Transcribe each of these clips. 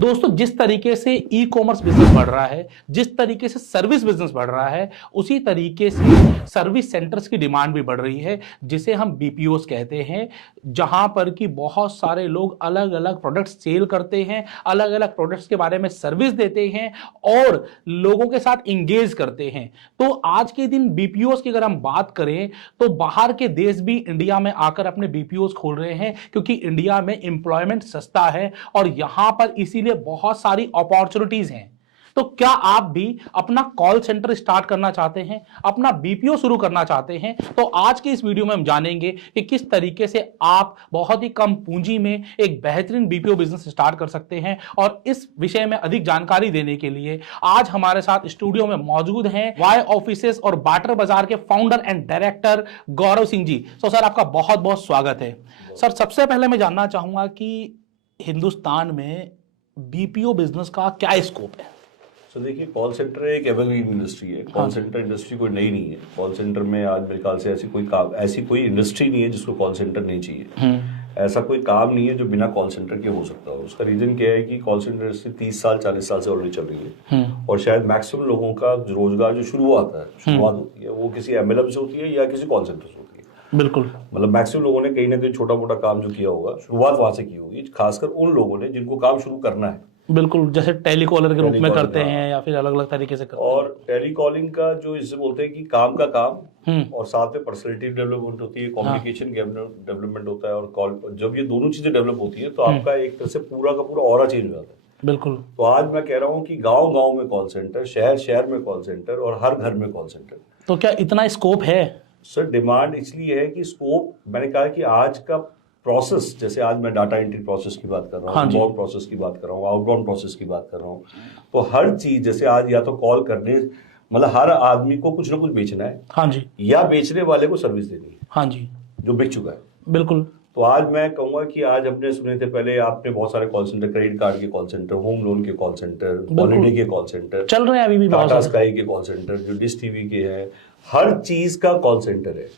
दोस्तों, जिस तरीके से ई कॉमर्स बिजनेस बढ़ रहा है, जिस तरीके से सर्विस बिजनेस बढ़ रहा है, उसी तरीके से सर्विस सेंटर्स की डिमांड भी बढ़ रही है, जिसे हम बीपीओस कहते हैं, जहां पर कि बहुत सारे लोग अलग अलग प्रोडक्ट्स सेल करते हैं, अलग अलग प्रोडक्ट्स के बारे में सर्विस देते हैं और लोगों के साथ इंगेज करते हैं। तो आज के दिन बीपीओस की अगर हम बात करें तो बाहर के देश भी इंडिया में आकर अपने बीपीओस खोल रहे हैं, क्योंकि इंडिया में एम्प्लॉयमेंट सस्ता है और यहां पर इसीलिए बहुत सारी अपॉर्चुनिटीज हैं। तो क्या आप भी अपना कॉल सेंटर स्टार्ट करना चाहते हैं, अपना बीपीओ शुरू करना चाहते हैं, तो आज की इस वीडियो में हम जानेंगे कि किस तरीके से आप बहुत ही कम पूंजी में एक बेहतरीन बीपीओ बिजनेस स्टार्ट कर सकते हैं। और इस विषय में अधिक जानकारी देने के लिए आज हमारे साथ स्टूडियो में मौजूद हैं वाई ऑफिसेस और बाटर बाजार के founder and director Gaurav Singh ji. तो सर, आपका बहुत बहुत स्वागत है। सर, सबसे पहले मैं जानना चाहूंगा कि हिंदुस्तान में बीपीओ बिजनेस का क्या स्कोप है? तो देखिए, कॉल सेंटर एक एवरग्रीन इंडस्ट्री है। कॉल सेंटर इंडस्ट्री कोई नई नहीं है। कॉल सेंटर में आज मेरे ख्याल से ऐसी कोई इंडस्ट्री नहीं है जिसको कॉल सेंटर नहीं चाहिए। ऐसा कोई काम नहीं है जो बिना कॉल सेंटर के हो सकता हो। उसका रीजन क्या है कि कॉल सेंटर इंडस्ट्री 30 साल 40 साल से ऑलरेडी चल रही है और शायद मैक्सिमम लोगों का रोजगार जो शुरुआत होती है वो किसी एमएलएम से होती है या किसी कॉल सेंटर से होती है। बिल्कुल, मतलब मैक्सिमम लोगों ने कहीं ना कहीं छोटा मोटा काम जो किया होगा, शुरुआत वहां से की होगी, खासकर उन लोगों ने जिनको काम शुरू करना है। बिल्कुल, जैसे टेलीकॉलर के रूप में करते हैं या फिर अलग अलग तरीके से करते हैं। और टेलीकॉलिंग का जो इससे बोलते हैं कि काम का काम और साथ में पर्सनैलिटी डेवलपमेंट होती है, कम्युनिकेशन डेवलपमेंट होता है। और कॉल, जब ये दोनों चीजें डेवलप होती है तो आपका एक तरह से पूरा का पूरा ऑरा चेंज हो जाता है। बिल्कुल। तो आज मैं कह रहा हूँ कि गाँव गाँव में कॉल सेंटर, शहर शहर में कॉल सेंटर और हर घर में कॉल सेंटर। तो क्या इतना स्कोप है? सर, डिमांड इसलिए है कि स्कोप, मैंने कहा कि आज का प्रोसेस, जैसे आज मैं डाटा एंट्री प्रोसेस की बात कर रहा हूँ, इनबाउंड प्रोसेस की बात कर रहा हूँ, आउटबाउंड प्रोसेस की बात कर रहा हूँ, तो हर चीज जैसे आज या तो कॉल करने, मतलब हर आदमी को कुछ ना कुछ बेचना है। हाँ जी। या बेचने वाले को सर्विस देनी है। हाँ जी। जो बिक चुका है। बिल्कुल। तो आज मैं कहूंगा कि आज हमने सुने थे, पहले आपने बहुत सारे कॉल सेंटर, क्रेडिट कार्ड के कॉल सेंटर, होम लोन के कॉल सेंटर, हॉलिडे के कॉल सेंटर चल रहे हैं अभी भी, टाटा स्काई के कॉल सेंटर, जो डिश टीवी के हैं, हर चीज का कॉल सेंटर है।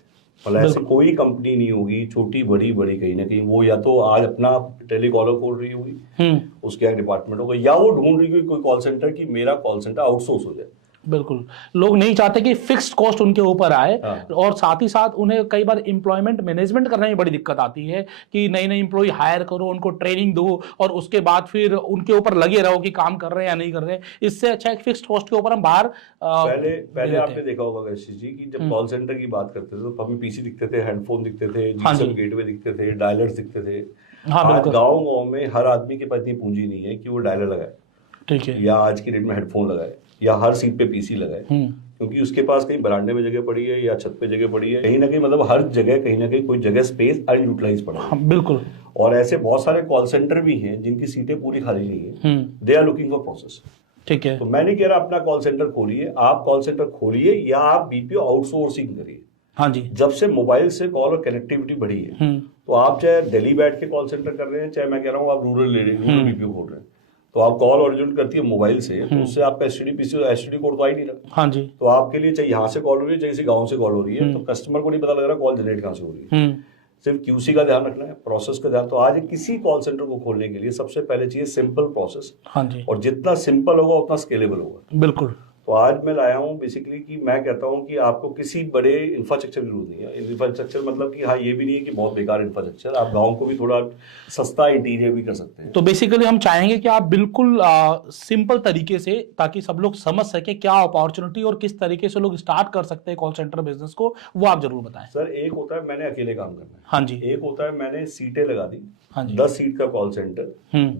मतलब ऐसी कोई कंपनी नहीं होगी, छोटी बड़ी बड़ी, कहीं ना कहीं वो या तो आज अपना टेलीकॉलर खोल रही होगी, उसके यहाँ डिपार्टमेंट होगा, या वो ढूंढ रही होगी कोई कॉल सेंटर कि मेरा कॉल सेंटर आउटसोर्स हो जाए। बिल्कुल, लोग नहीं चाहते कि फिक्स्ड कॉस्ट उनके ऊपर आए। और साथ ही साथ उन्हें कई बार एम्प्लॉयमेंट मैनेजमेंट करने में बड़ी दिक्कत आती है कि नई नई एम्प्लॉय हायर करो, उनको ट्रेनिंग दो और उसके बाद फिर उनके ऊपर लगे रहो कि काम कर रहे हैं या नहीं कर रहे हैं। इससे अच्छा एक फिक्स्ड कॉस्ट के ऊपर हम बाहर पहले आपने देखा होगा वैसे जी कि जब कॉल सेंटर की बात करते थे तो हमें पीसी दिखते थे, हेडफोन दिखते थे, जीएसएम गेटवे दिखते थे, डायलर्स दिखते थे। आज गाँव गाँव में हर आदमी के पास इतनी पूंजी नहीं है कि वो डायलर लगाए, ठीक है, या आज की डेट में हेडफोन लगाए, या हर सीट पे पीसी लगाए, क्योंकि उसके पास कहीं बरामदे में जगह पड़ी है या छत पे जगह पड़ी है, कहीं ना कहीं, मतलब हर जगह कहीं ना कहीं कोई जगह स्पेस अनयूटिलाइज पड़ा है। बिल्कुल। और ऐसे बहुत सारे कॉल सेंटर भी हैं जिनकी सीटें पूरी खाली नहीं है। They are looking for process. ठीक है। तो मैं नहीं कह रहा अपना कॉल सेंटर खोलिए, आप कॉल सेंटर खोलिए या आप बीपीओ आउटसोर्सिंग करिए। हाँ जी। जब से मोबाइल से कॉल और कनेक्टिविटी बढ़ी है, तो आप चाहे दिल्ली बैठ के कॉल सेंटर कर रहे हैं, चाहे मैं कह रहा हूँ आप रूरल बीपीओ खोल रहे हैं, तो आप कॉल ओरिजिनेट करती है मोबाइल से, तो उससे आपका एसटीडी कोड तो आ ही नहीं रहा। हाँ जी। तो आपके लिए चाहे यहाँ से कॉल हो रही है, चाहे किसी गांव से कॉल हो रही है, तो कस्टमर को नहीं पता लग रहा कॉल जनरेट कहाँ से हो रही है। सिर्फ क्यूसी का ध्यान रखना है, प्रोसेस का ध्यान। तो आज किसी कॉल सेंटर को खोलने के लिए सबसे पहले चाहिए सिंपल प्रोसेस। हाँ जी। और जितना सिंपल होगा उतना स्केलेबल होगा। बिल्कुल। तो आज मैं लाया हूँ बेसिकली कि मैं कहता हूँ कि आपको किसी बड़े इंफ्रास्ट्रक्चर की जरूरत नहीं है। इंफ्रास्ट्रक्चर मतलब कि हाँ, ये भी नहीं है कि बहुत बेकार इंफ्रास्ट्रक्चर, आप गाँव को भी थोड़ा सस्ता इंटीरियर भी कर सकते हैं। तो बेसिकली हम चाहेंगे कि आप बिल्कुल सिंपल तरीके से, ताकि सब लोग समझ सके क्या अपॉर्चुनिटी और किस तरीके से लोग स्टार्ट कर सकते हैं कॉल सेंटर बिजनेस को, वो आप जरूर बताएं। सर, एक होता है मैंने अकेले काम करना है। हाँ जी। एक होता है मैंने सीटें लगा दी। हाँ जी। 10 सीट का कॉल सेंटर,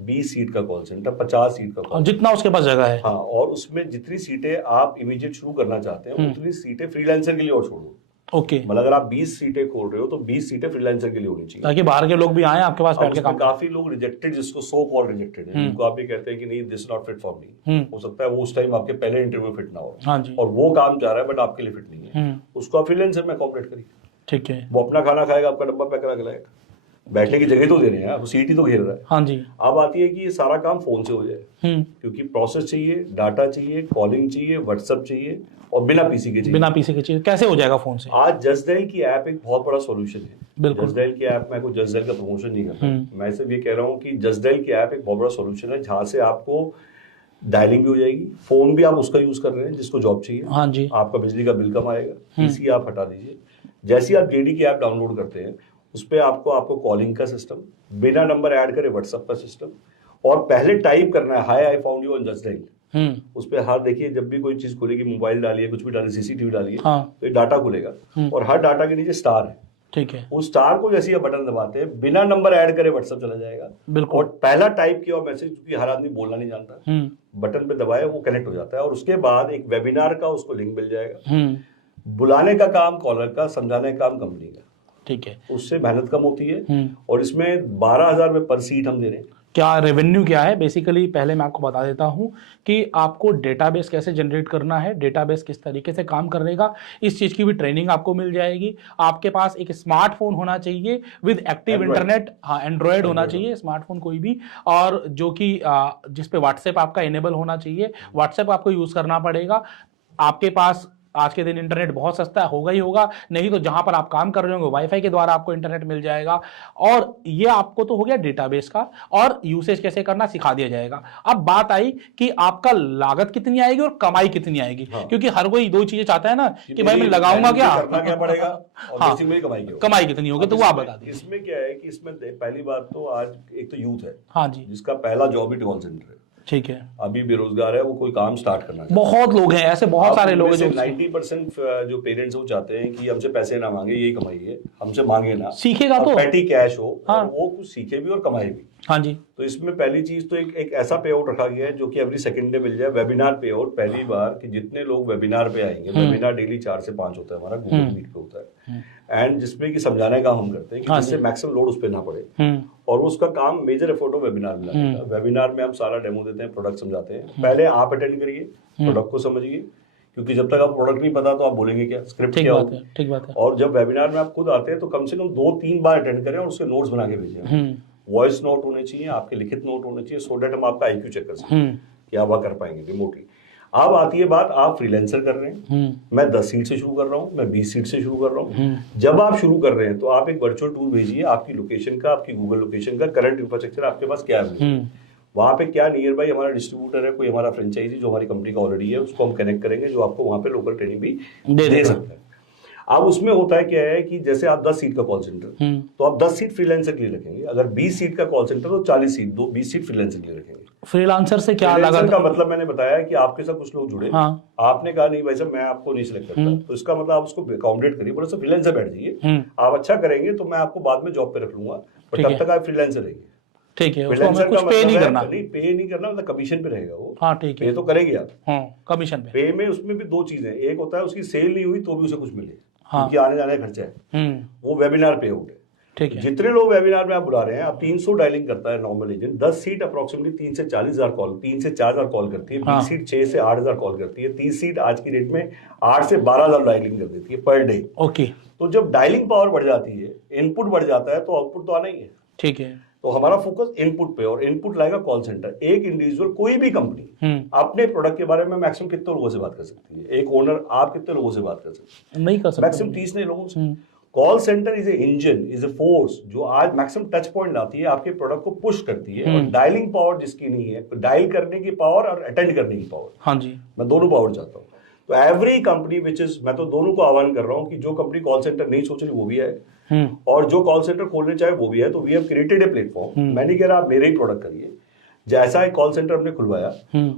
20 सीट का कॉल सेंटर, 50 सीट का कॉल, जितना उसके पास जगह है। हाँ, और उसमें जितनी सीटें आप इमीडिएट शुरू करना चाहते हैं उतनी सीटें फ्रीलांसर के लिए और छोड़ दो। ओके। मतलब अगर आप 20 सीटें खोल रहे हो तो 20 सीटें फ्रीलांसर के लिए होनी चाहिए, ताकि बाहर के लोग भी आए आपके पास बैठ के काम। काफी लोग रिजेक्टेड, जिसको सो कॉल रिजेक्टेड है, जिनको आप ये कहते हैं कि नहीं, this not fit for me, हो सकता है वो उस टाइम आपके पहले इंटरव्यू में फिट ना हो। हाँ जी। और वो काम चाह रहा है बट आपके लिए फिट नहीं है, उसको आप फ्रीलांसर में अकोमोडेट करिए। ठीक है। वो अपना खाना खाएगा, आपका डब्बा पैक करा के लाएगा। बैठने की जगह तो दे रहे हैं, अब सीट ही तो घेर रहा है। हाँ जी। अब आती है कि ये सारा काम फोन से हो जाए, क्योंकि प्रोसेस चाहिए, डाटा चाहिए, कॉलिंग चाहिए, व्हाट्सएप चाहिए, और बिना पीसी के चाहिए। बिना पीसी के चाहिए, कैसे हो जाएगा फोन से? आज जस्ट डायल की ऐप एक बहुत बड़ा सॉल्यूशन है। बिल्कुल। जस्ट डायल की ऐप, मैं कोई जस्ट डायल का प्रमोशन नहीं कर रहा, मैं सिर्फ ये कह रहा हूँ कि जस्ट डायल की ऐप एक बहुत बड़ा सॉल्यूशन है, जहां से आपको डायलिंग भी हो जाएगी, फोन भी आप उसका यूज कर रहे हैं जिसको जॉब चाहिए। हाँ जी। आपका बिजली का बिल कम आएगा, पीसी आप हटा दीजिए। जैसे आप जेडी की ऐप डाउनलोड करते हैं, उस पर आपको कॉलिंग का सिस्टम, बिना नंबर ऐड करे व्हाट्सएप का सिस्टम, और पहले टाइप करना है hi I found you on Justdial. उस पर हर देखिए जब भी कोई चीज खुलेगी, मोबाइल डालिए, कुछ भी डालिए, सीसीटीवी डालिए, तो ये डाटा खुलेगा, और हर डाटा के नीचे स्टार है। ठीक है। उस स्टार को जैसे आप बटन दबाते हैं, बिना नंबर ऐड करे व्हाट्सएप चला जाएगा। बिल्कुल। और पहला टाइप किया मैसेज, क्योंकि हर आदमी बोलना नहीं जानता, बटन पे दबाए वो कनेक्ट हो जाता है, और उसके बाद एक वेबिनार का उसको लिंक मिल जाएगा। बुलाने का काम कॉलर का, समझाने का काम कंपनी का। ठीक है। उससे मेहनत कम होती है, और इसमें 12,000 रुपए पर सीट हम दे रहे हैं। क्या रेवेन्यू क्या है बेसिकली? पहले मैं आपको बता देता हूं कि आपको डेटाबेस कैसे जनरेट करना है, डेटाबेस किस तरीके से काम करेगा, इस चीज की भी ट्रेनिंग आपको मिल जाएगी। आपके पास एक स्मार्टफोन होना चाहिए विद एक्टिव इंटरनेट, हाँ एंड्रॉयड होना चाहिए, स्मार्टफोन कोई भी, और जो कि जिस पे व्हाट्सएप आपका इनेबल होना चाहिए। व्हाट्सएप आपको यूज करना पड़ेगा। आपके पास आज के दिन इंटरनेट बहुत सस्ता होगा ही होगा, नहीं तो जहां पर आप काम कर रहे होंगे वाईफाई के द्वारा आपको इंटरनेट मिल जाएगा। और ये आपको तो हो गया डेटाबेस का, और यूसेज कैसे करना सिखा दिया जाएगा। अब बात आई कि आपका लागत कितनी आएगी और कमाई कितनी आएगी। हाँ। क्योंकि हर कोई दो चीजें चाहता है ना कि भाई मैं लगाऊंगा क्या, करना क्या पड़ेगा, और हाँ, कमाई कितनी होगी, तो वो आप बता दीजिए। इसमें क्या है कि इसमें पहली बात तो आज एक तो यूथ है, हाँ जी, जिसका पहला जॉब ही कॉल सेंटर है। ठीक है। अभी बेरोजगार है, वो कोई काम स्टार्ट करना है। बहुत लोग हैं ऐसे, बहुत सारे लोग हैं जो 90% जो पेरेंट्स वो चाहते हैं कि हमसे पैसे ना मांगे, यही कमाई है, हमसे मांगे ना, सीखेगा तो पैटी कैश हो, हाँ, और वो कुछ सीखे भी और कमाए भी। हाँ जी। तो इसमें पहली चीज तो एक ऐसा पे आउट रखा गया है जो कि एवरी सेकंड डे मिल जाए, वेबिनार पे आउट। पहली बार कि जितने लोग वेबिनार पे आएंगे, वेबिनार डेली 4 से 5 होता है हमारा, गूगल मीट पे होता है, एंड जिसमें कि समझाने का हम करते हैं कि जिससे मैक्सिमम लोड उस पर ना पड़े, और उसका काम मेजर एफर्ट हो वेबिनार में लगाने का। वेबिनार में हम सारा डेमो देते हैं, प्रोडक्ट समझाते हैं। पहले आप अटेंड करिए, प्रोडक्ट को समझिए, क्योंकि जब तक आप प्रोडक्ट नहीं पता तो आप बोलेंगे क्या, स्क्रिप्ट क्या होती है। ठीक बात है। और जब वेबिनार में आप खुद आते हैं तो कम से कम 2-3 बार अटेंड करें और उसके नोट्स बना के भेजें। वॉइस नोट होने चाहिए, आपके लिखित नोट होने चाहिए, सो दैट हम आपका आईक्यू चेक कर सकें कि आप वह कर पाएंगे रिमोटली। अब आती है बात, आप फ्रीलांसर कर रहे हैं, मैं 10 सीट से शुरू कर रहा हूँ, मैं 20 सीट से शुरू कर रहा हूँ। जब आप शुरू कर रहे हैं तो आप एक वर्चुअल टूर भेजिए, आपकी लोकेशन का, आपकी गूगल लोकेशन का, करंट इंफ्रास्ट्रक्चर आपके पास क्या है, वहां पे क्या नियर बाई हमारा डिस्ट्रीब्यूटर है, कोई हमारा फ्रेंचाइजी जो हमारी कंपनी का ऑलरेडी है, उसको हम कनेक्ट करेंगे, जो आपको वहां पे लोकल ट्रेनिंग भी दे सकता है। अब उसमें होता है क्या है कि जैसे आप 10 सीट का कॉल सेंटर, तो आप 10 सीट फ्रीलांसर के लिए रखेंगे। अगर 20 सीट का कॉल सेंटर तो 40 सीट, 20 सीट फ्रीलांसर के लिए रखेंगे। फ्रीलांसर से क्या लागत का मतलब मैंने बताया कि आपके साथ कुछ लोग जुड़े, हाँ, आपने कहा नहीं भाई साहब मैं आपको नहीं सिलेक्ट करता, तो इसका मतलब आप उसको अकोमोडेट करिए, बोले फ्रीलांसर बैठ जाइए, आप अच्छा करेंगे तो मैं आपको बाद में जॉब पे रख लूंगा, पर तब तक आप फ्रीलांसर रहिए। ठीक है, उसको हमें कुछ पे नहीं करना, पे नहीं करना, मतलब कमीशन पे रहेगा वो। हाँ ठीक है, पे तो करेंगे आप, हाँ कमीशन पे में उसमें भी 2 चीजें, एक होता है उसकी सेल नहीं हुई तो भी उसे कुछ मिले, हाँ, क्योंकि आने जाने का खर्चा है, वो वेबिनार पे आउट है। ठीक है। जितने लोग वेबिनार में आप बुला रहे हैं, आप 300 डायलिंग करता है नॉर्मल एजेंट, 10 सीट अप्रोक्सीमेटली 3 से 40,000 कॉल, 3 से 4,000 कॉल करती है, 20 सीट 6 से 8,000 कॉल करती है, 30 सीट आज की डेट में 8 से 12,000 डायलिंग कर देती है पर डे। ओके, तो जब डायलिंग पावर बढ़ जाती है, इनपुट बढ़ जाता है, तो आउटपुट तो आना ही है। ठीक है, तो हमारा फोकस इनपुट पे, और इनपुट लाएगा कॉल सेंटर। एक इंडिविजुअल, कोई भी कंपनी अपने प्रोडक्ट के बारे में मैक्सिमम कितने लोगों से बात कर सकती है? एक ओनर आप कितने लोगों से बात कर सकते हैं? नहीं कर सकते, मैक्सिमम 30 नहीं लोगों से। Call centre is a engine, is a force, जो आज मैक्सिमम टच पॉइंट लाती है, आपके प्रोडक्ट को पुश करती है। और डायलिंग पावर जिसकी नहीं है, तो डायल करने की पावर और अटेंड करने की पावर, हाँ जी, मैं दोनों पावर चाहता हूँ। तो एवरी कंपनी विच इज, मैं तो दोनों को आह्वान कर रहा हूँ कि जो कंपनी कॉल सेंटर नहीं सोच रही वो भी है, और जो कॉल सेंटर खोलने चाहे वो भी है। तो we have created a platform. मैं नहीं कह रहा आप मेरे ही प्रोडक्ट करिए, जैसा एक कॉल सेंटर हमने खुलवाया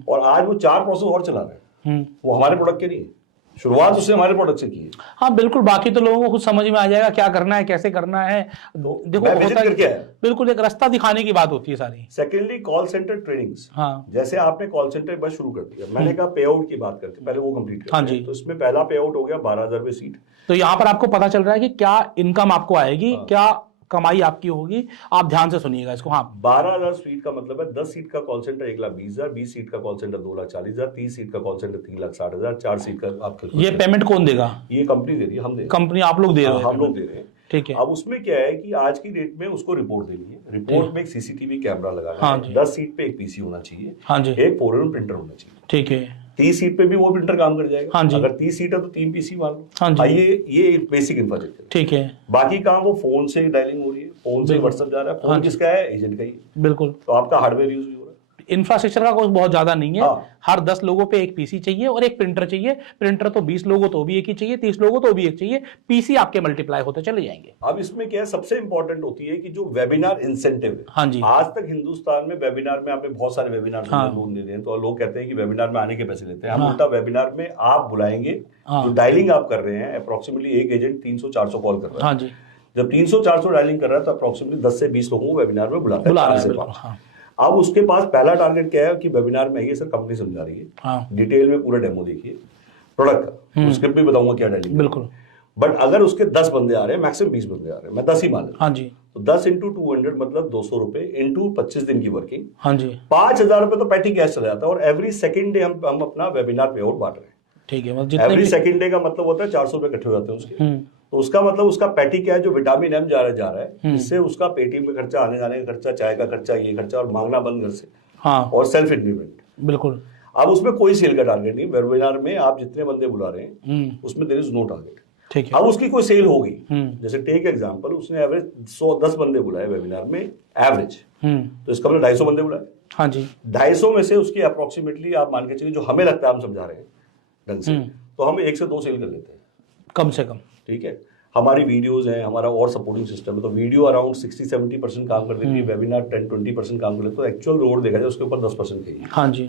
और आज वो 4 प्रोसेस और चला रहे हैं, वो हमारे प्रोडक्ट के नहीं है, शुरुआत उससे हमारे प्रोडक्ट से की है। हाँ बिल्कुल, बाकी तो लोगों को खुद समझ में आ जाएगा क्या करना है, कैसे करना है। तो देखो होता है, बिल्कुल एक रास्ता दिखाने की बात होती है सारी। सेकेंडली कॉल सेंटर ट्रेनिंग्स, हाँ, जैसे आपने कॉल सेंटर बस शुरू कर दिया, मैंने कहा पे आउट की बात करते पहले वो कंप्लीट करते हाँ जी। तो इसमें पहला पे आउट हो गया 12,000 रुपए सीट। तो यहाँ पर आपको पता चल रहा है कि क्या इनकम आपको आएगी, क्या कमाई आपकी होगी, आप ध्यान से सुनिएगा इसको। हाँ, 12,000 सीट का मतलब है 10 सीट का कॉल सेंटर 1,20,000, 20 सीट का कॉल सेंटर 2,40,000, 30 सीट का कॉल सेंटर 3,60,000, 4 सीट का आप ये पेमेंट कौन देगा? ये कंपनी दे रही है, हम दे, कंपनी आप लोग दे रहे हैं, हम लोग दे रहे हैं। ठीक है। अब उसमें क्या है कि आज की डेट में उसको रिपोर्ट देनी है, रिपोर्ट में एक सीसीटीवी कैमरा लगाना हाँ है, जी। 10 सीट पे एक पीसी होना चाहिए, हाँ जी। एक 4in प्रिंटर होना चाहिए। ठीक है। 30 सीट पे भी वो प्रिंटर काम कर जाएगा। हाँ जी। अगर 30 सीट है तो 3 पीसी मान लो। हाँ जी। ये बेसिक इंफ्रास्ट्रक्चर। ठीक है। बाकी काम वो फोन से डायलिंग हो रही है, फोन से व्हाट्सएप जा रहा है, फोन किसका है, एजेंट का ही। बिल्कुल। तो आपका हार्डवेयर यूज नहीं हो रहा। इंफ्रास्ट्रक्चर का कोई बहुत ज्यादा नहीं है। हाँ। हर 10 लोगों पे एक पीसी चाहिए और एक प्रिंटर चाहिए। प्रिंटर तो 20 लोगों तो भी एक ही चाहिए, 30 लोगों तो भी एक चाहिए। पीसी आपके मल्टीप्लाई होते चले जाएंगे। अब इसमें क्या है, सबसे इंपॉर्टेंट होती है कि जो वेबिनार इंसेंटिव है। हाँ जी। आज तक हिंदुस्तान में वेबिनार में आपने बहुत सारे वेबिनार लोग ले रहे हैं, तो लोग कहते हैं कि वेबिनार में आने के पैसे लेते हैं। हम उल्टा वेबिनार में आप बुलाएंगे, जो डायलिंग आप कर रहे हैं, अप्रोक्सीमेटली एक एजेंट 300-400 कॉल कर रहा है। हाँ जी। जब 300-400 डायलिंग कर रहा है तो अप्रोक्सीमेटली 10 से 20 लोगों को वेबिनार में बुलाता है। अब उसके पास पहला टारगेट क्या है कि वेबिनार में आइए सर, कंपनी समझा रही है, हाँ। डिटेल में पूरा डेमो देखिए प्रोडक्ट का, स्क्रिप्ट भी बताऊंगा क्या डायलिंग। बिल्कुल। बट अगर उसके 10 बंदे आ रहे हैं, मैक्सिमम 20 बंदे आ रहे हैं, मैं 10 ही मान लेता हूं। हाँ जी। तो 10 × 200 मतलब 200 रुपए इंटू 25 दिन की वर्किंग। हाँ जी। 5,000 रुपए तो पैटी कैश चला जाता है। और एवरी सेकंड डे हम अपना वेबिनार पे आउट बांट रहे हैं। ठीक है। एवरी सेकंड डे का मतलब होता है 400 रुपए इकट्ठे हो जाते हैं उसके। तो उसका मतलब उसका पैटी क्या है, जो विटामिन एम जा रहा है, इससे उसका पेटीएम में खर्चा, आने जाने का खर्चा, चाय का खर्चा, ये खर्चा, और मांगना बंद घर से। हाँ। और सेल्फ इंक्रीमेंट। बिल्कुल। अब उसमें कोई सेल का टारगेट नहीं। वेबिनार में आप जितने बंदे बुला रहे हैं उसमें देयर इज नो टारगेट। ठीक है। अब उसकी कोई सेल होगी, जैसे टेक एग्जांपल, उसने एवरेज 110 बंदे बुलाए वेबिनार में एवरेज, तो इसका मतलब 250 बंदे बुलाए। हाँ जी। 250 में से उसकी अप्रोक्सीमेटली आप मान के चलिए, जो हमें लगता है हम समझा रहे हैं ढंग से, तो हम 1 से 2 सेल कर लेते हैं कम से कम। ठीक है। हमारी वीडियोस हैं, हमारा और सपोर्टिंग सिस्टम है, तो वीडियो अराउंड 60-70% काम कर देती है, वेबिनार 10-20% काम कर लेते, तो एक्चुअल लोड देखा जाए उसके ऊपर 10% चाहिए। हाँ जी।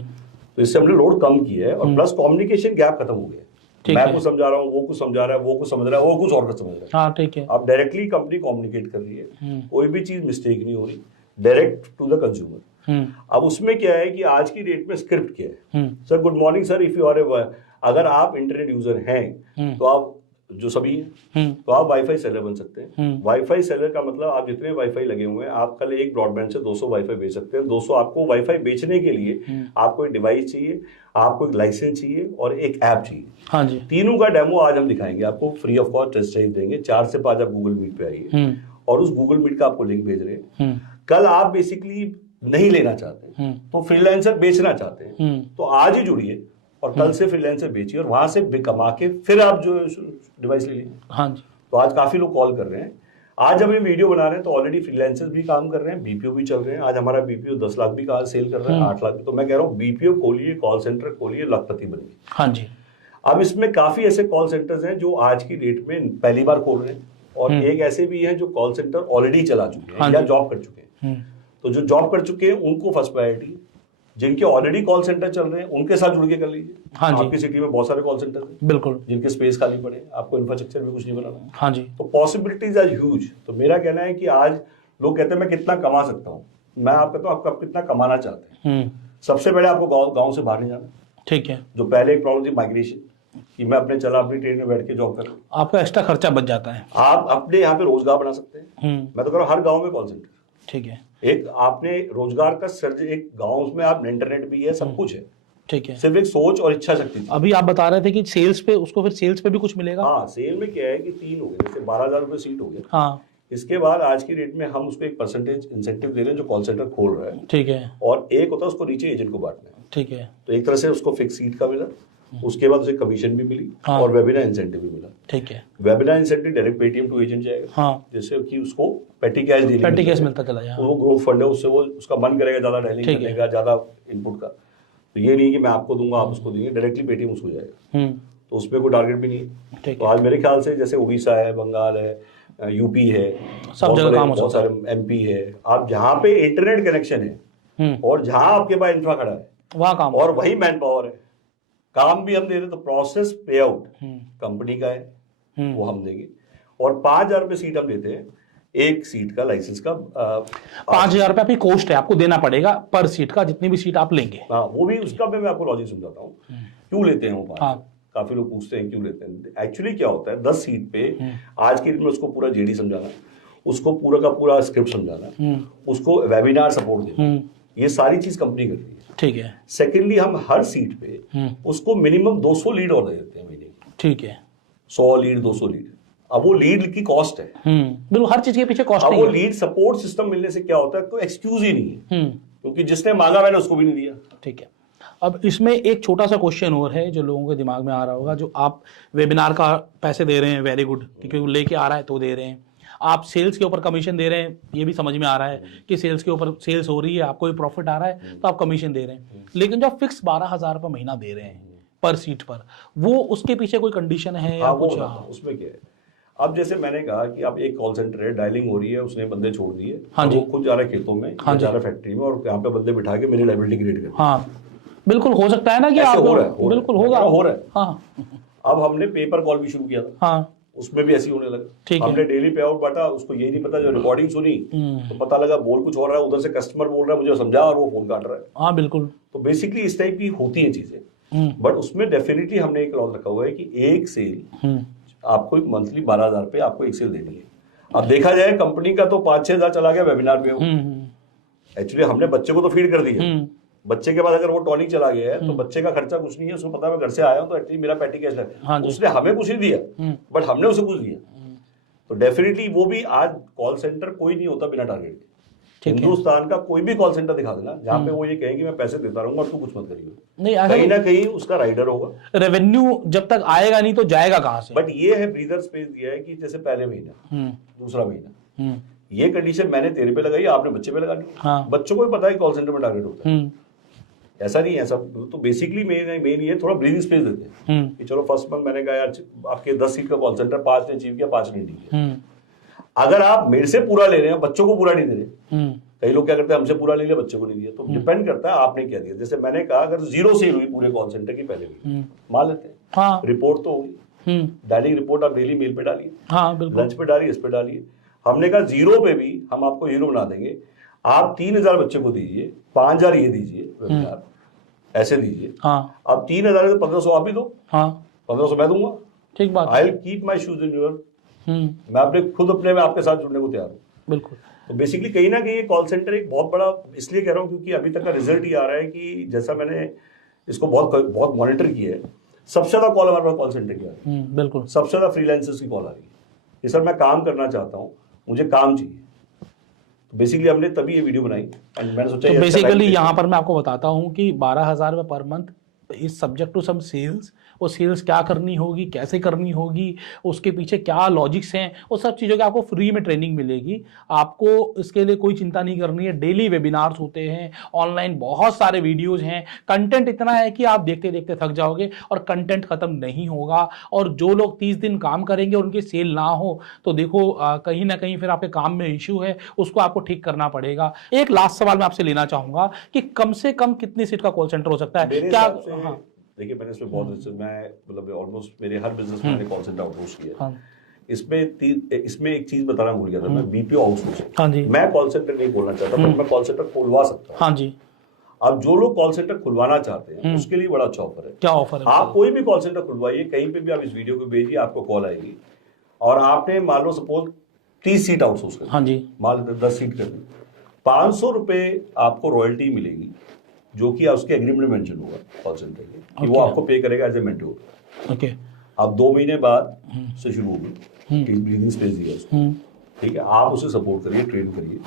तो इससे हमने लोड कम किया है, और प्लस कम्युनिकेशन गैप खत्म हो गया। मैं कुछ समझा रहा हूँ, वो कुछ समझा रहा है, वो कुछ समझ रहा है, वो कुछ और कुछ समझ रहा है। हाँ ठीक है। अब डायरेक्टली कंपनी कम्युनिकेट कर रही है, कोई भी चीज मिस्टेक नहीं हो रही, डायरेक्ट टू द कंज्यूमर। अब उसमें क्या है कि आज की डेट में स्क्रिप्ट क्या है, sir good morning sir, if you are अगर आप इंटरनेट यूजर हैं तो आप जो सभी तो आप वाईफाई सेलर बन सकते हैं। वाईफाई सेलर का मतलब आप जितने वाईफाई लगे हुए हैं, आप कल एक ब्रॉडबैंड से 200 वाईफाई बेच सकते हैं। 200 आपको वाईफाई बेचने के लिए आपको एक डिवाइस चाहिए, आपको एक लाइसेंस चाहिए और एक ऐप चाहिए। हाँ जी। तीनों का डेमो आज हम दिखाएंगे आपको, free of cost test drive देंगे। 4 से 5 आप गूगल मीट पे आइए, और उस गूगल मीट का आपको लिंक भेज रहे हैं। कल आप बेसिकली नहीं लेना चाहते तो फ्रीलांसर बेचना चाहते हैं, तो आज ही जुड़िए और कल से फ्रीलांसर बेचिए, और वहां से कमा के फिर आप जो डिवाइस ले लीजिए। हाँ जी। तो आज काफी लोग कॉल कर रहे हैं। आज जब हम वीडियो बना रहे हैं तो ऑलरेडी फ्रीलांसर्स भी काम कर रहे हैं, बीपीओ भी चल रहे हैं। आज हमारा बीपीओ 10 लाख भी सेल कर रहा है, 8 लाख भी। तो मैं कह रहा हूँ बीपीओ खोलिए, कॉल सेंटर खोलिए, लखपति बनिए। हाँ जी। अब इसमें काफी ऐसे कॉल सेंटर्स हैं जो आज की डेट में पहली बार खोल रहे हैं, और एक ऐसे भी हैं जो कॉल सेंटर ऑलरेडी चला चुके हैं या जॉब कर चुके हैं। तो जो जॉब कर चुके हैं उनको फर्स्ट प्रायोरिटी, जिनके ऑलरेडी कॉल सेंटर चल रहे हैं उनके साथ जुड़ के कर लीजिए। हाँ जी। आपकी सिटी में बहुत सारे कॉल सेंटर हैं, बिल्कुल, जिनके स्पेस खाली पड़े, आपको इंफ्रास्ट्रक्चर भी कुछ नहीं बनाना। हाँ जी। तो पॉसिबिलिटीज आर ह्यूज। तो मेरा कहना है कि आज लोग कहते हैं मैं कितना कमा सकता हूँ, मैं आप कहता हूँ आप कितना कमाना चाहते हैं। सबसे पहले आपको गाँव से बाहर नहीं जाना। ठीक है। जो पहले एक प्रॉब्लम थी माइग्रेशन, कि मैं अपने चला अपनी ट्रेन में बैठ के जॉब कर, आपका एक्स्ट्रा खर्चा बच जाता है। आप अपने यहाँ पे रोजगार बना सकते हैं। मैं तो कह रहा हूँ हर गाँव में कॉल सेंटर। ठीक है। एक आपने रोजगार का सर्ज, एक गांव में आप इंटरनेट भी है, सब कुछ है। ठीक है। सिर्फ एक सोच और इच्छा शक्ति थी। अभी आप बता रहे थे कि सेल्स पे, उसको फिर सेल्स पे भी कुछ मिलेगा। हाँ, सेल में क्या है कि 3 हो गए, जैसे 12,000 रुपए सीट हो गया। हाँ। इसके बाद आज की रेट में हम उसको एक परसेंटेज इंसेंटिव दे रहे हैं जो कॉल सेंटर खोल रहा है। ठीक है। और एक होता है उसको नीचे एजेंट को बांटना है। ठीक है। तो एक तरह से उसको फिक्स सीट का मिला, उसके बाद उसे कमिशन भी मिली। हाँ। और वेबिनार इंसेंटिव भी मिला। ठीक है। Webinar incentive direct Paytm to agent जाएगा। हाँ। जैसे कि उसको पेटी कैश मिलता चला जाएगा। वो ग्रोथ फंड है, उससे वो उसका मन करेगा ज्यादा डायलिंग करने का, ज्यादा इनपुट का। तो ये नहीं कि मैं आपको दूंगा आप उसको देंगे, डायरेक्टली पेटीएम उसको जाएगा। तो उसमें कोई टारगेट भी नहीं है। तो आज मेरे ख्याल से जैसे उड़ीसा है, बंगाल है, यूपी है, सब जगह काम हो बहुत सारे एमपी है, आप जहाँ पे इंटरनेट कनेक्शन है और जहाँ आपके पास इंफ्रा खड़ा है वहाँ काम, और वही मैन पावर है, काम भी हम दे रहे। तो प्रोसेस पे आउट कंपनी का है, वो हम देंगे। और 5,000 रुपये सीट हम देते हैं, एक सीट का लाइसेंस का 5,000 रुपये आपकी कॉस्ट है, आपको देना पड़ेगा पर सीट का, जितनी भी सीट आप लेंगे। हाँ, वो भी उसका मैं आपको लॉजिक समझाता हूँ क्यों लेते हैं वो 5। काफी लोग पूछते हैं क्यों लेते हैं। एक्चुअली क्या होता है, 10 सीट पे आज की डेट में उसको पूरा जेडी समझाना, उसको पूरा का पूरा स्क्रिप्ट समझाना, उसको वेबिनार सपोर्ट देना, ये सारी चीज कंपनी करती है। ठीक है। सेकेंडली हम हर सीट पे उसको मिनिमम 200 लीड और दे देते हैं महीने की। ठीक है। 100 लीड 200 लीड। अब वो लीड की कॉस्ट है। बिल्कुल, हर चीज के पीछे कॉस्ट अब है। वो लीड सपोर्ट सिस्टम मिलने से क्या होता है, कोई एक्सक्यूज ही नहीं है, क्योंकि जिसने मांगा मैंने उसको भी नहीं दिया। ठीक है, अब इसमें एक छोटा सा क्वेश्चन और है जो लोगों के दिमाग में आ रहा होगा। जो आप वेबिनार का पैसे दे रहे हैं, वेरी गुड, क्योंकि वो लेके आ रहा है तो दे रहे हैं। आप सेल्स के ऊपर कमीशन दे रहे हैं, ये भी समझ में आ रहा है कि सेल्स के ऊपर सेल्स हो रही है, आपको भी प्रॉफिट आ रहा है तो आप कमीशन दे रहे हैं। लेकिन जो फिक्स 12,000 रुपये महीना दे रहे हैं पर सीट पर, वो उसके पीछे कोई कंडीशन है या कुछ? उसमें क्या है, अब जैसे मैंने कहा कि अब एक कॉल सेंटर है, डायलिंग हो रही है, उसने बंदे छोड़ दिए, हाँ जी, वो खुद जा रहा है खेतों में, जा रहा है फैक्ट्री में, और यहाँ पे बंदे बिठा के मेरी लाइबिलिटी क्रिएट कर। हाँ बिल्कुल, हो सकता है ना कि आप बिल्कुल होगा, हो रहा है। हाँ, अब हमने पेपर कॉल भी शुरू किया था, हाँ, उसमें भी ऐसी होने लगा। हमने डेली पे आउट बांटा, उसको यही नहीं पता, जो रिकॉर्डिंग सुनी तो पता लगा बोल कुछ हो रहा है, उधर से कस्टमर बोल रहा है, मुझे समझा, और वो फोन काट रहा है। हाँ बिल्कुल। तो बेसिकली इस टाइप की होती है चीजें, बट उसमें डेफिनेटली हमने एक लॉ रखा हुआ है कि एक सेल आपको मंथली 12,000 रुपये आपको एक सेल देनी है। अब देखा जाए कंपनी का तो 5-6 हज़ार चला गया वेबिनार पे। एक्चुअली हमने बच्चे को तो फीड कर दिया, बच्चे के बाद अगर वो टॉनिक चला गया है तो बच्चे का खर्चा कुछ नहीं है, उसको पता है मैं घर से आया हूँ तो एटलीस्ट मेरा पेटी कैश है। उसने हमें कुछ नहीं दिया, बट हमने उसे कुछ दिया। तो डेफिनेटली वो भी, आज कॉल सेंटर कोई नहीं होता बिना टारगेट के। हिंदुस्तान का कोई भी कॉल सेंटर दिखा देना जहाँ पे वो ये कहें कि मैं पैसे देता रहूंगा और तू कुछ मत करिए, नहीं, कहीं ना कहीं उसका राइडर होगा। रेवेन्यू जब तक आएगा नहीं तो जाएगा कहाँ से? बट ये है ब्रीदर स्पेस दिया है कि जैसे पहले महीना, दूसरा महीना, ये कंडीशन मैंने तेरे पे लगाई, आपने बच्चे पे लगा दी। हाँ। बच्चों को भी पता है कॉल सेंटर में टारगेट होता है, ऐसा नहीं है सब। तो बेसिकली मेन ये थोड़ा ब्रीदिंग स्पेस देते हैं कि चलो फर्स्ट मंथ मैंने कहा यार आपके 10 सीट का कॉल सेंटर 5 ने अचीव किया, 5 ने नहीं किया। अगर आप मेरे से पूरा ले रहे हैं, बच्चों को पूरा नहीं दे रहे, कई लोग क्या करते हैं, हमसे पूरा ले लिया बच्चों को नहीं दिया, तो डिपेंड करता है आपने क्या दिया। जैसे मैंने कहा अगर 0 सेल हुई पूरे कॉल सेंटर की पहले भी मान लेते हैं, हाँ, रिपोर्ट तो होगी, डायलिंग रिपोर्ट आप डेली मेल पे डालिए, हाँ, लंच पे डालिए, इस पे डालिए। हमने कहा 0 पे भी हम आपको हीरो बना देंगे, आप 3,000 बच्चे को दीजिए, 5,000 ये दीजिए वेबिनार, ऐसे दीजिए। हाँ। अब 3,000 से 1,500 आप ही दो, हाँ, 1,500 मैं दूंगा, ठीक बात। I will keep my shoes in your, मैं अपने में आपके साथ जुड़ने को तैयार हूँ, बिल्कुल। तो बेसिकली कहीं ना कहीं कॉल सेंटर एक बहुत बड़ा, इसलिए कह रहा हूँ क्योंकि अभी तक का रिजल्ट ये आ रहा है कि जैसा मैंने इसको बहुत मॉनिटर किया है, सबसे ज्यादा कॉल हमारे पास कॉल सेंटर की आ रही है, बिल्कुल, सबसे ज्यादा फ्रीलांसर्स की कॉल आ रही है कि सर मैं काम करना चाहता हूँ, मुझे काम चाहिए। तो बेसिकली हमने तभी ये वीडियो बनाई, मैंने सोचा तो बेसिकली यहाँ पर मैं आपको बताता हूँ कि 12,000 रुपये पर month is subject to some sales. वो सेल्स क्या करनी होगी, कैसे करनी होगी, उसके पीछे क्या लॉजिक्स हैं, वो सब चीज़ों की आपको फ्री में ट्रेनिंग मिलेगी। आपको इसके लिए कोई चिंता नहीं करनी है। डेली वेबिनार्स होते हैं, ऑनलाइन बहुत सारे वीडियोज हैं, कंटेंट इतना है कि आप देखते देखते थक जाओगे और कंटेंट खत्म नहीं होगा। और जो लोग 30 दिन काम करेंगे और उनकी सेल ना हो तो देखो कहीं ना कहीं फिर आपके काम में इश्यू है, उसको आपको ठीक करना पड़ेगा। एक लास्ट सवाल मैं आपसे लेना चाहूंगा कि कम से कम कितनी सीट का कॉल सेंटर हो सकता है? क्या? हाँ देखिए मैंने इसमें बहुत, मैं मतलब ऑलमोस्ट मेरे हर बिजनेस में मैंने कॉल सेंटर आउटसोर्स किया। हाँ। इसमें एक चीज बताना भूल गया था, मैं बीपीओ आउटसोर्सिंग, हाँ जी, मैं कॉल सेंटर नहीं खोलना चाहता, पर मैं कॉल सेंटर खुलवा सकता हूँ। हाँ जी। अब जो लोग कॉल सेंटर खुलवाना चाहते हैं उसके लिए बड़ा अच्छा ऑफर है। क्या ऑफर है? आप कोई भी कॉल सेंटर खुलवाइए, कहीं पे भी आप इस वीडियो को भेजिए, आपको कॉल आएगी और आपने मान लो सपोज 30 सीट आउटसोर्स कर, हाँ जी, मान लो 10 सीट कर, 500 रुपए आपको रॉयल्टी मिलेगी, जो कि उसके एग्रीमेंट में मेंशन होगा कॉल सेंटर के कि वो आपको पे करेगा एज ए मेंटोर। ओके। अब 2 महीने बाद से शुरू होगी, ब्रीदिंग स्पेस दिया उसको, ठीक है, आप उसे सपोर्ट करिए, ट्रेन करिए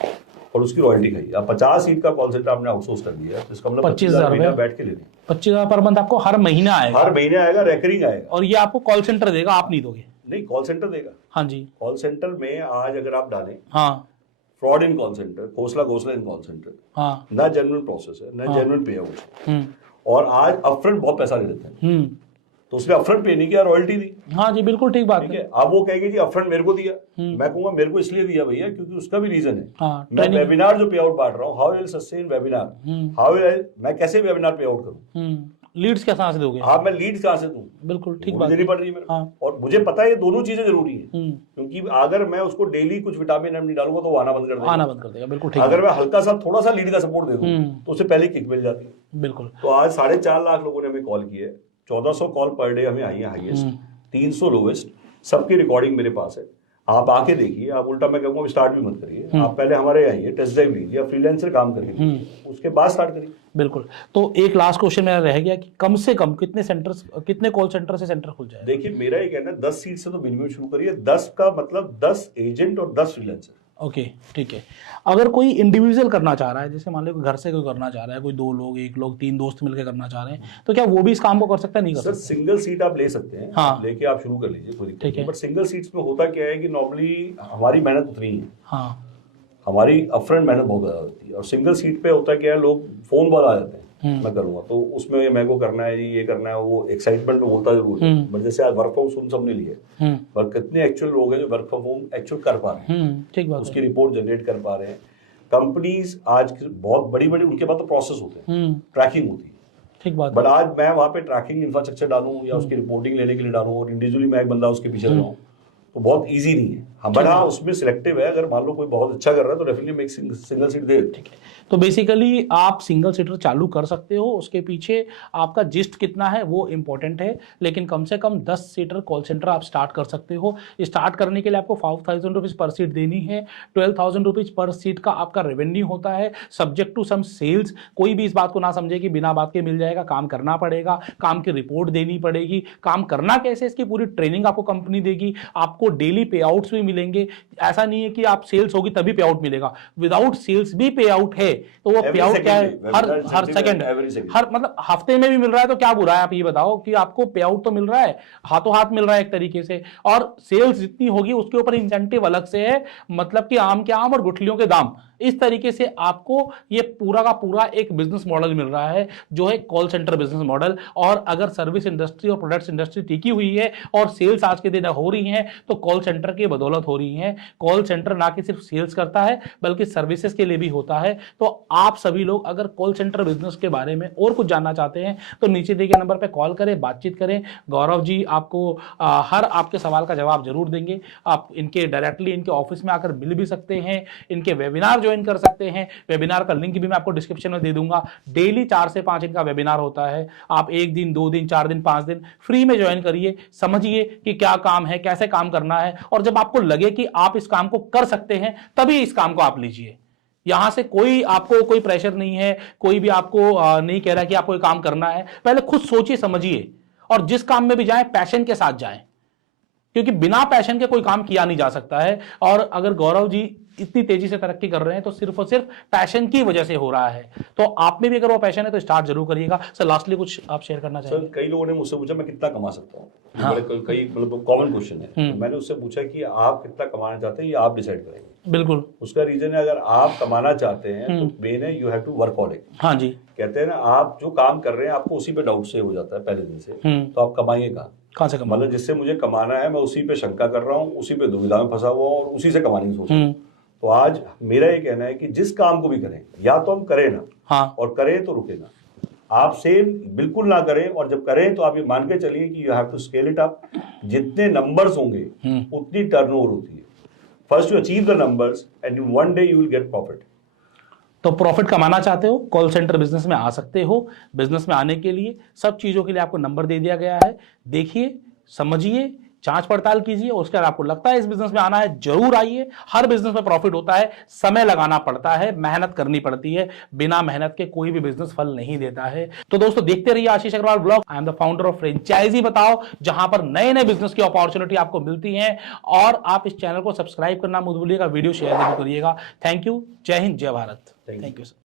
और उसकी रॉयल्टी खाइए। अब 50 सीट का कॉल सेंटर आपने आउटसोर्स कर दिया तो इसका मतलब 25,000 रुपए बैठ के लेने, 25,000 पर मंथ आपको हर महीना आएगा, हर महीने आएगा, रेकरिंग आएगा। और ये आपको कॉल सेंटर देगा, आप नहीं दोगे? नहीं, कॉल सेंटर देगा। हाँ जी। कॉल सेंटर में आज अगर आप डालें, हाँ, फ्रॉड इन कॉल सेंटर, घोसला इन कॉल सेंटर, हाँ, ना जेन्युइन प्रोसेस है, ना जेन्युइन पे आउट, और आज अपफ्रंट बहुत पैसा ले लेते हैं, तो उसने अपफ्रंट पे नहीं किया, रॉयल्टी दी। हाँ जी, बिल्कुल ठीक बात है। अब वो कहेंगे जी अपफ्रंट मेरे को दिया, मैं कहूंगा मेरे को इसलिए दिया भैया क्योंकि उसका भी रीजन है। हाँ, मैं वेबिनार जो पे आउट बांट रहा हूँ, हाउ विल सस्टेन वेबिनार, मैं कैसे वेबिनार पे आउट करूँ, लीड्स कहाँ से दोगे? हाँ, मैं लीड्स कहाँ से दूं? बिल्कुल ठीक बात, देनी पड़ रही है मेरे। हाँ। और मुझे पता है ये दोनों चीजें जरूरी है, क्योंकि अगर मैं उसको डेली कुछ विटामिन नहीं डालूंगा तो वो आना बंद कर देगा, बिल्कुल ठीक। अगर मैं हल्का सा थोड़ा सा लीड का सपोर्ट दे दूं तो उसे पहले किक मिल जाती है, बिल्कुल। तो आज 4.5 लाख लोगों ने हमें कॉल किए, 1400 कॉल पर डे हमें आई है हाईएस्ट, 300 लोवेस्ट, सबकी रिकॉर्डिंग मेरे पास है। आप आके देखिए, आप उल्टा मैं कहूँगा स्टार्ट भी मत करिए, आप पहले हमारे यहाँ आइए, टेस्ट ड्राइव लीजिए, फ्रीलांसर काम करिए, उसके बाद स्टार्ट करिए। बिल्कुल। तो एक लास्ट क्वेश्चन मेरा रह गया कि कम से कम कितने सेंटर्स, कितने कॉल सेंटर से सेंटर खुल जाए? देखिए मेरा ये कहना है 10 सीट से तो मिनिमम शुरू करिए, 10 का मतलब 10 एजेंट और 10 फ्रीलांसर। ओके, ठीक है। अगर कोई इंडिविजुअल करना चाह रहा है, जैसे मान लो घर से कोई करना चाह रहा है, कोई 2 लोग, 1 लोग, 3 दोस्त मिलकर करना चाह रहे हैं, तो क्या वो भी इस काम को कर सकता है? नहीं कर सर सकता? सिंगल सीट आप ले सकते हैं, हाँ। लेके आप शुरू कर लीजिए, कोई दिक्कत ठीक है। नहीं। बट सिंगल सीट्स में होता क्या है कि नॉर्मली हमारी मेहनत उतनी है, हाँ। हमारी अपफ्रंट मेहनत बहुत ज्यादा होती है, और सिंगल सीट पे होता क्या है, लोग फोन पर आ जाते हैं, मैं करूंगा तो उसमें मेरे को करना है, ये करना है, वो एक्साइटमेंट में बोलता जरूर है। बट जैसे आज वर्क फ्रॉम होम सबने लिए, पर कितने एक्चुअल लोग हैं जो वर्क फ्रॉम होम एक्चुअल कर पा रहे हैं, ठीक बात उसकी रिपोर्ट जनरेट कर पा रहे हैं। कंपनीज आज बहुत बड़ी बड़ी, उनके पास तो प्रोसेस होते हैं, ट्रैकिंग होती है, ठीक बात। बट आज मैं वहां पे ट्रैकिंग इंफ्रास्ट्रक्चर डालूं या उसकी रिपोर्टिंग लेने के लिए डालूं और इंडिविजुअली मैं एक बंदा उसके पीछे लगाऊं, तो बहुत इजी नहीं है। हाँ, बट हाँ उसमें सिलेक्टिव है, अगर मान लो कोई बहुत अच्छा कर रहा है तो डेफिनेटली मैं सिंगल सीट दे। ठीक है। तो बेसिकली आप सिंगल सीटर चालू कर सकते हो, उसके पीछे आपका जिस्ट कितना है वो इंपॉर्टेंट है, लेकिन कम से कम 10 सीटर कॉल सेंटर आप स्टार्ट कर सकते हो। स्टार्ट करने के लिए आपको 5,000 रुपीज़ पर सीट देनी है, 12,000 रुपीज़ पर सीट का आपका रेवेन्यू होता है, सब्जेक्ट टू सम सेल्स। कोई भी इस बात को ना समझे कि बिना बात के मिल जाएगा, काम करना पड़ेगा, काम की रिपोर्ट देनी पड़ेगी, काम करना कैसे इसकी पूरी ट्रेनिंग आपको कंपनी देगी, आपको डेली पे आउट्स भी मिलेंगे। ऐसा नहीं है कि आप सेल्स होगी तभी पे आउट मिलेगा, विदाउट सेल्स भी पे आउट है। तो वो पे आउट क्या है? हर सेकंड, हर मतलब हफ्ते में भी मिल रहा है तो क्या बुरा है? आप ये बताओ कि आपको पे आउट तो मिल रहा है, हाथों हाथ मिल रहा है एक तरीके से, और सेल्स जितनी होगी उसके ऊपर इंसेंटिव अलग से है, मतलब कि आम के आम और गुठलियों के दाम। इस तरीके से आपको ये पूरा का पूरा एक बिजनेस मॉडल मिल रहा है जो है कॉल सेंटर बिजनेस मॉडल। और अगर सर्विस इंडस्ट्री और प्रोडक्ट्स इंडस्ट्री टिकी हुई है और सेल्स आज के दिन हो रही हैं तो कॉल सेंटर की बदौलत हो रही है। कॉल सेंटर ना कि सिर्फ सेल्स करता है बल्कि सर्विसेज के लिए भी होता है। तो आप सभी लोग अगर कॉल सेंटर बिजनेस के बारे में और कुछ जानना चाहते हैं तो नीचे दिए गए नंबर पर कॉल करें, बातचीत करें। गौरव जी आपको हर आपके सवाल का जवाब जरूर देंगे। आप इनके डायरेक्टली इनके ऑफिस में आकर मिल भी सकते हैं, इनके वेबिनार ज्वाइन कर सकते हैं। वेबिनार का लिंक भी मैं आपको डिस्क्रिप्शन में दे दूंगा। डेली 4 से 5 इनका वेबिनार होता है। आप 1 दिन, 2 दिन, 4 दिन, 5 दिन फ्री में ज्वाइन करिए, समझिए कि क्या काम है, कैसे काम करना है, और जब आपको लगे कि आप इस काम को कर सकते हैं तभी इस काम को आप लीजिए। यहां से कोई आपको कोई प्रेशर नहीं है, कोई भी आपको नहीं कह रहा कि आपको ये काम करना है। पहले खुद सोचिए, समझिए, और जिस काम में भी जाएं पैशन के साथ जाएं, क्योंकि बिना पैशन के कोई काम किया नहीं जा सकता है। और अगर गौरव जी इतनी तेजी से तरक्की कर रहे हैं तो सिर्फ और सिर्फ पैशन की वजह से हो रहा है। तो आप में भी अगर वो पैशन है तो स्टार्ट जरूर करिएगा। सर लास्टली कुछ आप शेयर करना चाहेंगे? सर कई लोगों ने मुझसे पूछा मैं कितना कमा सकता हूँ, हाँ। कई मतलब कॉमन क्वेश्चन है। तो मैंने उससे पूछा कि आप कितना कमाना चाहते हैं ये आप डिसाइड करेंगे। बिल्कुल। उसका रीजन है, अगर आप कमाना चाहते हैं तो मेन है यू हैव टू वर्कहॉलिक। हाँ जी। कहते हैं ना, आप जो काम कर रहे हैं आपको उसी पे डाउट से हो जाता है पहले दिन से, तो आप कमाइए कहाँ से कमा, मतलब जिससे मुझे कमाना है मैं उसी पे शंका कर रहा हूँ, उसी पे दुविधा में फंसा हुआ हूँ और उसी से कमाने की सोच रहा हूँ। तो आज मेरा ये कहना है कि जिस काम को भी करें या तो हम करें ना, हाँ, और करें तो रुके ना। आप सेल बिल्कुल ना करें, और जब करें तो आप ये मान के चलिए कि you have to scale it up. जितने नंबर्स होंगे उतनी टर्नओवर होती है। First you achieve the numbers and one day you will get profit. तो प्रॉफिट कमाना चाहते हो, कॉल सेंटर बिजनेस में आ सकते हो। बिजनेस में आने के लिए सब चीजों के लिए आपको नंबर दे दिया गया है। देखिए, समझिए, जांच पड़ताल कीजिए, उसके बाद आपको लगता है इस बिजनेस में आना है, जरूर आइए। हर बिजनेस में प्रॉफिट होता है, समय लगाना पड़ता है, मेहनत करनी पड़ती है। बिना मेहनत के कोई भी बिजनेस फल नहीं देता है। तो दोस्तों देखते रहिए Ashish Agarwal blog. I am the founder of franchise Batao, जहां पर नए नए बिजनेस की अपॉर्चुनिटी आपको मिलती है। और आप इस चैनल को सब्सक्राइब करना मत भूलिएगा, वीडियो शेयर जरूर करिएगा। Thank you. जय हिंद, जय भारत। Thank you sir.